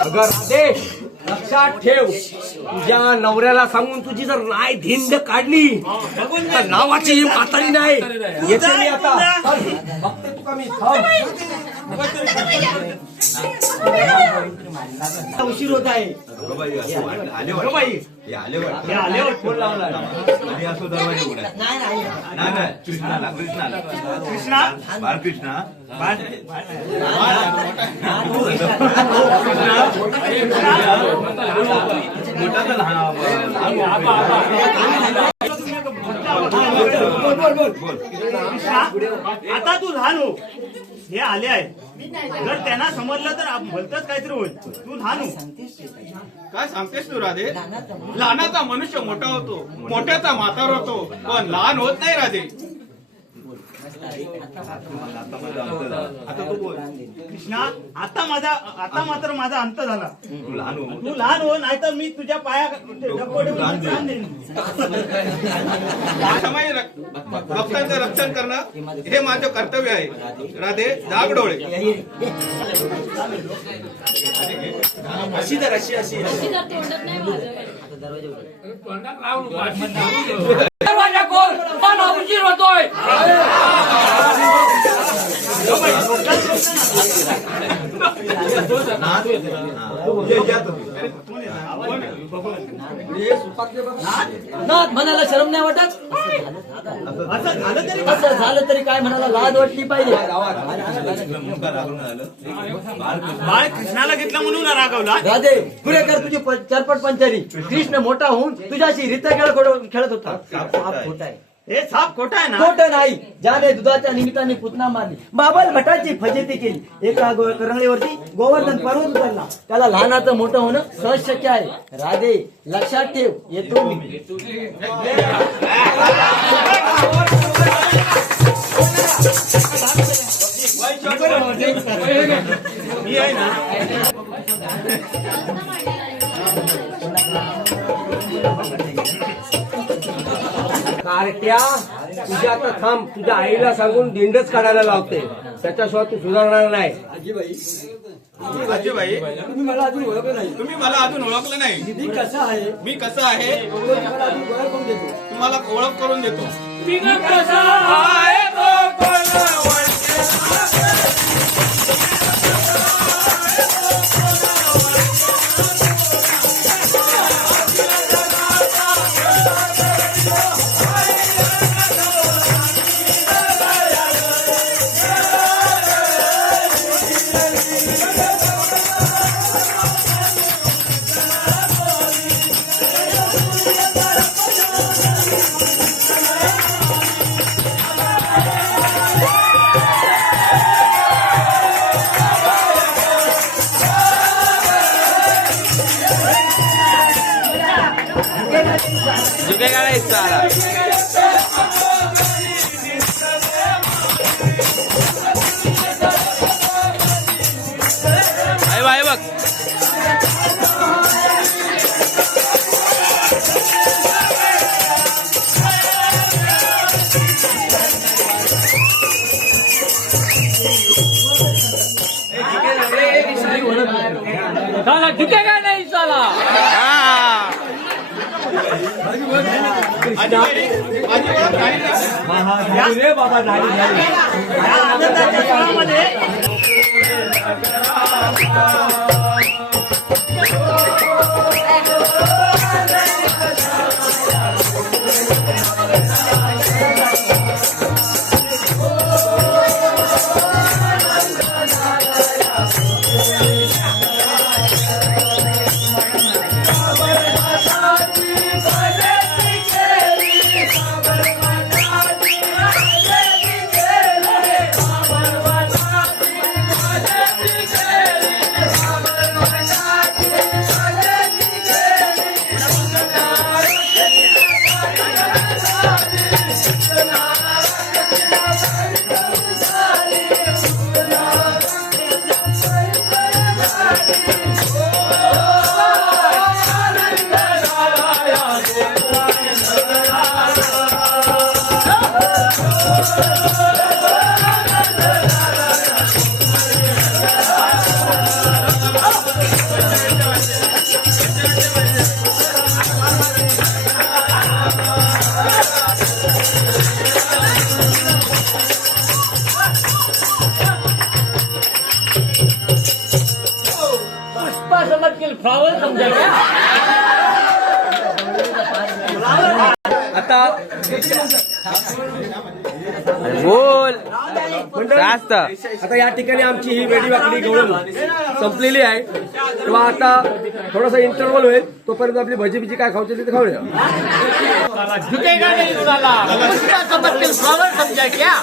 अगर राधे लक्षात ठेव, तुझ्या नवऱ्याला सांगून तुझी जर नाही धिंड काढली तर नावाची ही म्हातारी नाही. येते मी आता. बघते तुका मी. उशीर होत आहे. आल्यावर फोन लावला. कृष्णा बाळकृष्णा आता तू लहान हो, हे आले आहे. जर त्यांना समजलं तर भलतच काहीतरी होईल. तू लहान हो. काय सांगतेस तू राधे? लहानाचा मनुष्य मोठा होतो, मोठ्याचा म्हातारा होतो, पण लहान होत नाही राधे. आता तू बोल कृष्णा. आता मात्र माझा अंत झाला. तू लहान हो, नाही तर मी तुझ्या पाया भक्तांचं रक्षण करणं हे माझं कर्तव्य आहे. राधे जाग डोळे. अशी तर अशी दरवाजा खोल, मला उशीर होतोय. म्हणाला शरम नाही वाटत. असं झालं तरी काय म्हणाला लाज वाटली पाहिजे. बाळ कृष्णाला घेतला म्हणून रागवला. राधे पुढे कर तुझी चरपट पंचारी. कृष्ण मोठा होऊन तुझ्याशी रित्या खेळत होता. खोटा आहे. हे साप खोटा आहे ना. खोटं नाही. ज्याने दुधाच्या निमित्ताने पुतना मारली, बाबल भटाची फजिती केली, एका करंगळीवरती गोवर्धन पर्वत उतरला. त्याला लहानाचं मोठं होणं सहज शक्य आहे. राधे लक्षात ठेव, येतो मी. मी आहे ना. कार्ट्या, तुझ्या आता थांब. तुझ्या आईला सांगून दिंडच काढायला लावते. त्याच्याशिवाय तू सुधारणार नाही. आजीबाई, तुम्ही मला अजून ओळखलं नाही. तुम्ही मला अजून ओळखलं नाही. मी कसा आहे मी कसं आहे तुम्हाला ओळख करून देतो. जुगेगा नाही सारा. आहे बघ. झुकेगा नाही साला. रे बाबा आनंदाच्या काळामध्ये आता बोल मंडळी, जास्त आता या ठिकाणी आमची ही वेडी वाकडी गवळण संपलेली आहे. तेव्हा आता थोडासा इंटरव्हल होईल, तोपर्यंत आपली भजी बिजी काय खाऊची ते खाऊया. झुकेगा नहीं दुलाला. उसका समझ के फ्लावर समझा क्या